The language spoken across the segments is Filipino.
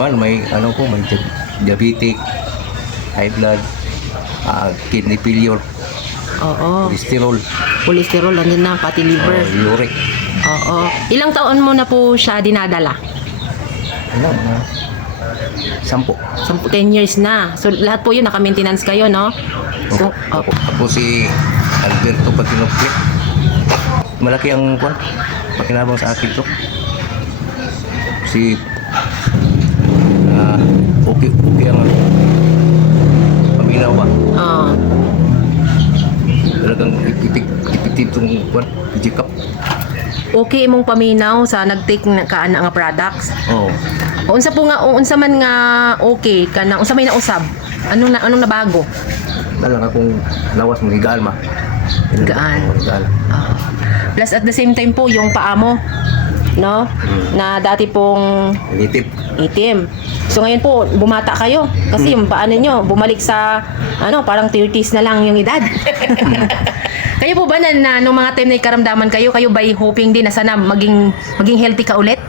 May ano ko, may diabetic, high blood, kidney failure, Oo. cholesterol, Cholesterol, andyan na, pati liver. uric. Oo. Ilang taon mo na po siya dinadala? Ano, 10. 10 years na. So, lahat po yun, naka-maintenance kayo, no? So, Ako si Alberto Patinopli. Malaki ang pakinabang sa akin to. Si okay ang paminaw ba? Talagang ipitid itong G-Cup. Okay mong paminaw sa nag-take ka na nga products. Oo. Unsa po nga, unsa man nga okay ka na, unsa may nausab? Anong nabago? Dalang akong lawas mo higaan ma. Higaan. Higaan. Plus at the same time po yung paa mo, no? Na dati pong Litip. itim. So ngayon po bumata kayo kasi yung paa ninyo bumalik sa parang 30s na lang yung edad. Kayo po ba na nung mga time na karamdaman kayo ba hoping din na sana maging healthy ka ulit?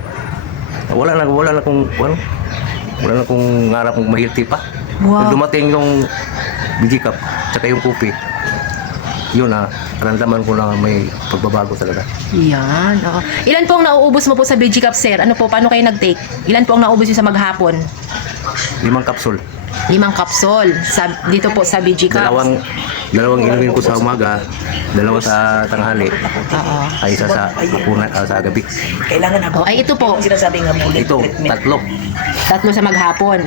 Wala na kung ngarap kong mahilti pa. Wow. Nung dumating yung G-Cup tsaka yung kopi, yun naramdaman ko na may pagbabago talaga. Yan. Oo. Ilan po ang nauubos mo po sa BG Cup, sir? Paano kayo nag-take? Ilan po ang nauubos nyo sa maghapon? 5 kapsul. 5 kapsol dito po sa BG Cup. Dalawang inumin ko sa umaga, 2 sa tanghali, Oo. ay isa sa hapunan, sa gabi. Kailangan ako. Ay, ito po. Sinasabi nga bullet Ito, treatment. 3 sa maghapon.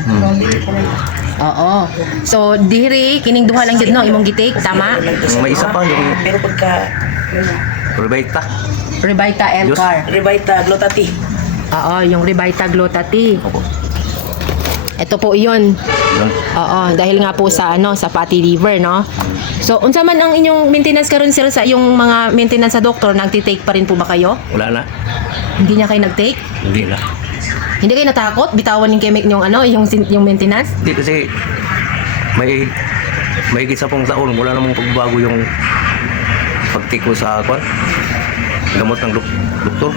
Oo. So, diri, kining duha lang dyan, no? Imong gitake, tama? May isa pa yung Pero pagka Rebecca. Revita L-Car. Revita Glutati. Oo, yung Revita Glutati. Opo. Ito po yun. Yun. Oo, dahil nga po sa sa fatty liver, no? So, unsa man ang inyong maintenance karon sir sa yung mga maintenance sa doktor, nagti-take pa rin po ba kayo? Wala na. Hindi niya kayo nag-take? Hindi na. Hindi kayo natakot bitawan yung yung maintenance? Hindi kasi may higit 10 taon, wala namang pagbabago yung pagtiko sa gamot ng doktor.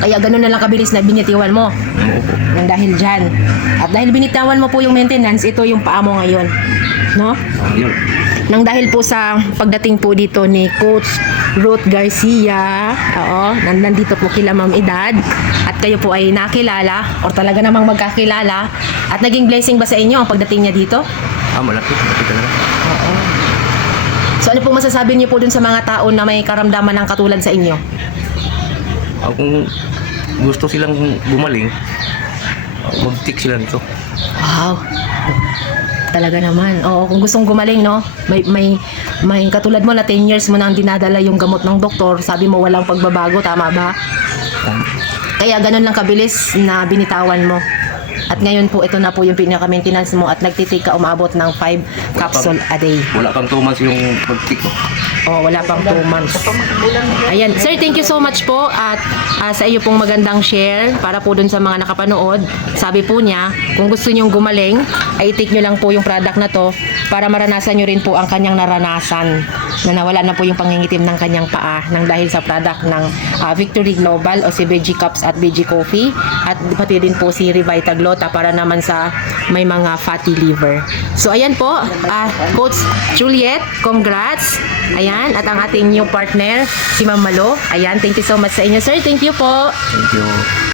Kaya ganun na lang kabilis na binitiwan mo. Opo. Nang dahil dyan. At dahil binitawan mo po yung maintenance, ito yung paa mo ngayon. No? Yun. Nang dahil po sa pagdating po dito ni Coach Ruth Garcia, nandito po kila Ma'am Edad, at kayo po ay nakilala, o talaga namang magkakilala, at naging blessing ba sa inyo ang pagdating niya dito? Malaki talaga. So ano po masasabi niyo po dun sa mga tao na may karamdaman ng katulad sa inyo? Kung gusto silang gumaling, mag-tick sila nito. Wow. Talaga naman. Oo, kung gustong gumaling, no? May katulad mo na 10 years mo nang dinadala yung gamot ng doktor, sabi mo walang pagbabago, tama ba? Kaya ganun lang kabilis na binitawan mo. At ngayon po, ito na po yung pinaka-maintenance mo at nagtitik ka umabot ng 5 capsule a day. Wala pang 2 months yung pag-tick ko. Wala pang 2 months. Ayan. Sir, thank you so much po at sa iyo pong magandang share para po dun sa mga nakapanood. Sabi po niya, kung gusto nyong gumaling, ay take nyo lang po yung product na to para maranasan nyo rin po ang kanyang naranasan na nawala na po yung pangingitim ng kanyang paa nang dahil sa product ng Victory Global o si BG Cups at BG Coffee at pati din po si Revita Glota para naman sa may mga fatty liver. So ayan po, Coach Juliet, congrats. Ayan, at ang ating new partner, si Ma'am Malo. Ayan, thank you so much sa inyo, sir. Thank you po. Thank you.